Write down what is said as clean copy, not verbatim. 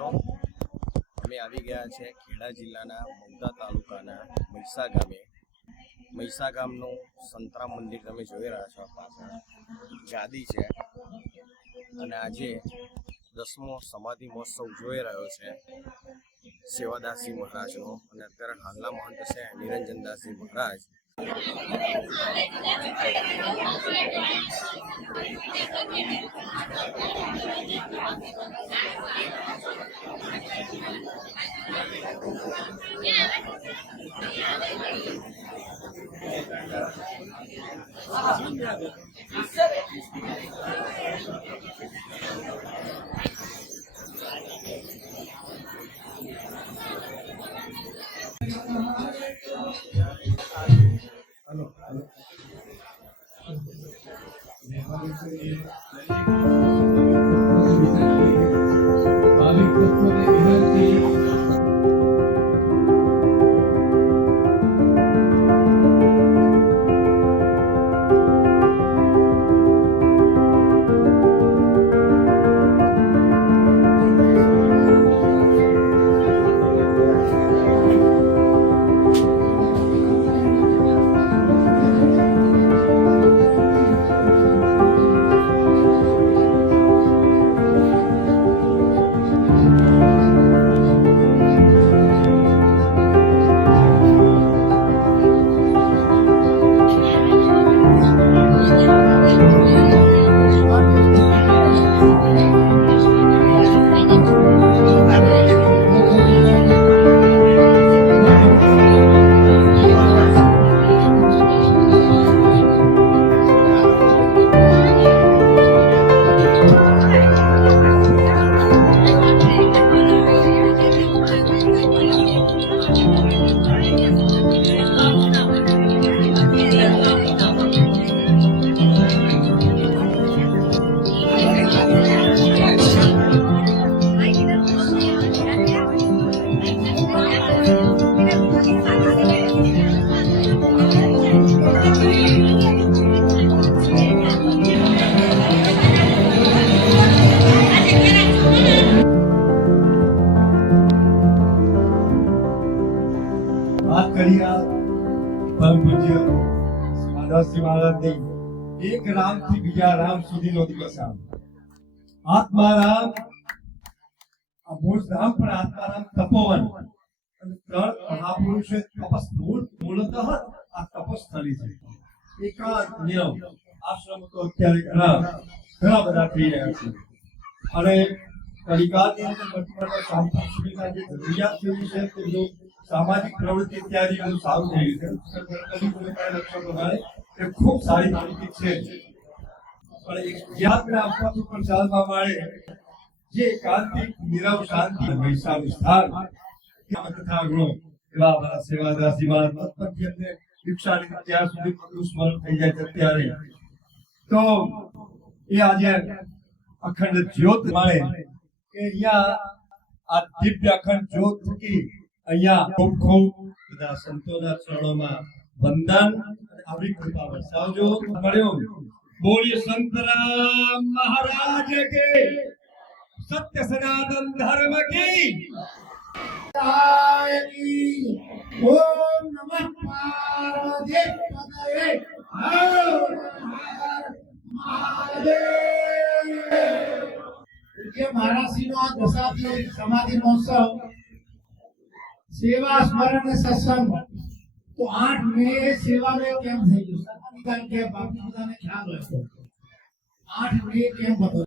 મિત્રો, અમે આવી ગયા છે ખેડા જિલ્લાના મહુધા તાલુકાના મૈસા ગામે. મૈસા ગામનું સંતરામ મંદિર તમે જોઈ રહ્યા છો, પાછળ ગાદી છે અને આજે 10મો સમાધિ મહોત્સવ જોઈ રહ્યો છે સેવાદાસજી મહારાજનો. અને અત્યારે હાલના મહંત છે નિરંજનદાસજી મહારાજ. એક રામ થી બીજા રામ સુધીનો દિવસ આવે. આત્મારામ મૂળ રામ પણ આત્મારામ તપોવન અને 3 મહાપુરુષે તપસ મૂળતઃ આ તપસ્થળી છે. એકાંત નિયમ આશ્રમ તો અત્યારે ઘણા બધા થઈ રહ્યા છે અને કલિકાળની અંદર વર્તમાનમાં સામાજિક સુવિધા જે જરૂરિયાત જેવી છે તે બધું સામાજિક પ્રવૃત્તિ ઇત્યાદિ બધું સારું થઈ રહ્યું છે. ખૂબ સારી માહિતી છે પણ એક યાદના આપવા ઉપર ચાલવા મળે જે એકાંતિક નિરવ શાંતિ મૈસા વિસ્તાર તથા ગુણો એવા અમારા સેવાદાસજી મહારાજ જેમને દીક્ષા લીધી ત્યાર સુધી બધું સ્મરણ થઈ જાય છે. ત્યારે તો એ આજે અખંડ જ્યોત મળે કે અહીંયા આ દિવ્ય અખંડ જ્યોત થકી અહીંયા ખૂબ ખૂબ બધા સંતોના ચરણોમાં વંદન આપણી કૃપા વરસાવજો. મળ્યો બોલીએ સંતરામ મહારાજ કે સત્ય સનાતન ધર્મ કી ઓમ નમઃ પાર્વતી પતયે હર મહાદેવ. જે મહારાજશ્રીનો આ દશાબ્દી સમાધિ મહોત્સવ સેવા સ્મરણ અને સત્સંગ તો 8 મે સેવાનો કેમ્પ થઈ ગયો. સર્વાધિકાર કેમ્પ આપણે બધાને ખ્યાલ હોય. 8 મે કેમ્પ હતો.